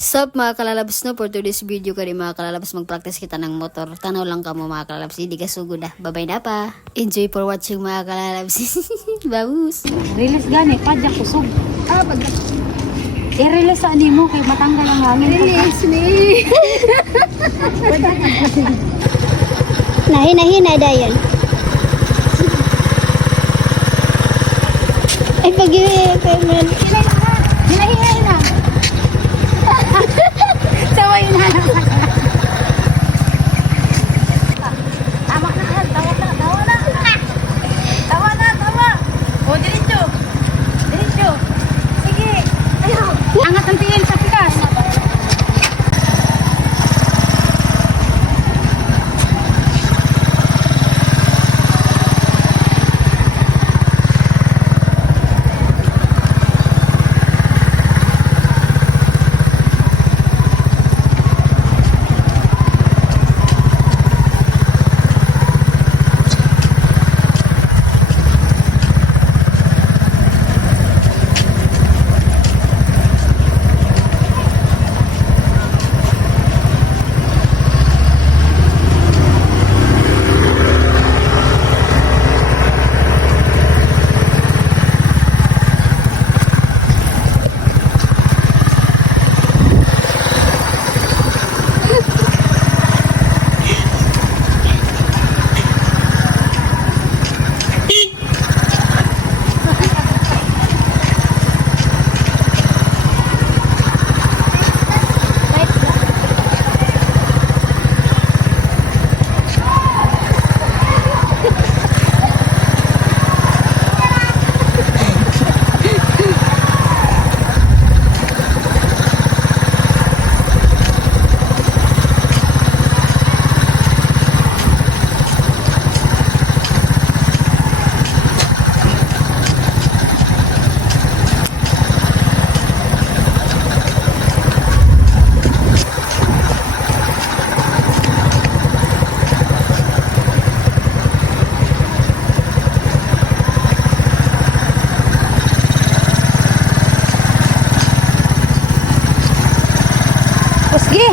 Sup mga kalalabs no, for today's video kari mga kalalabs mag-practice kita ng motor. Tanaw lang ka mo mga kalalabs, hindi ka sugod ah. Babay na pa. Enjoy for watching mga kalalabs. Bagus. Release gani, padyak kusog. Padyak. I-release sa mo kay matanggal ang hangin. Release ni. Hina dayan. Ay pag-iwi kay man. Hina. Saway na lang. Tawa na. O, diretso. Sige. Angat ang tingin sa pikas. Sige.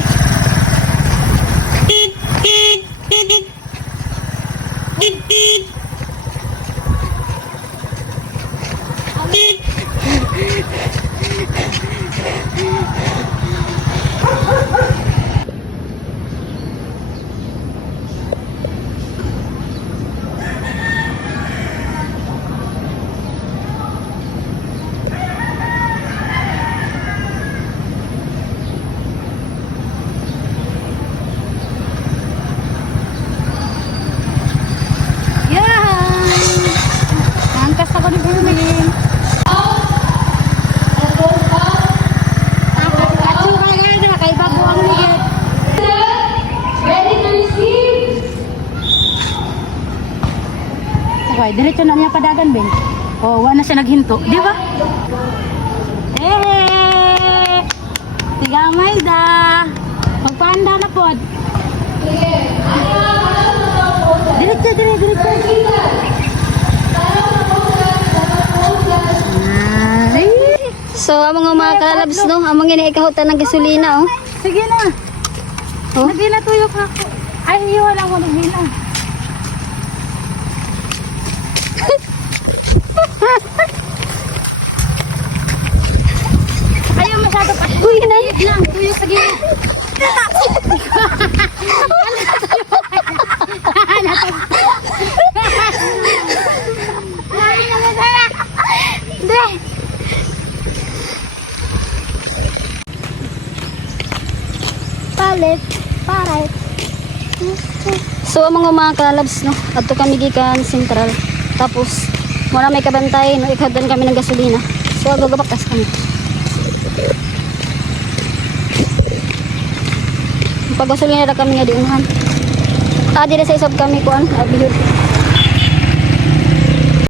Okay, diretso na niya padagan, Ben. Oh, wala na siya naghinto, di ba? Tigamay da. Magpaanda na pod. Diretso. So among mga kalalabs no, among ini ikahutan ng gasolina oh. Sige na. Oh. Nagina tuyok ako. Ay, wala ko nagina. Ayaw masyado pa. Uy na. Lang, tuyo sa gilid. Palit. So among mga kalalabs no, adto kami gikan sentral. Tapos muna may kabantay no, ikhadan kami ng gasolina. So agagabakas kami. Pag gasolina ra kami nga di unahan. Di na sa isab kami kuan, bihod.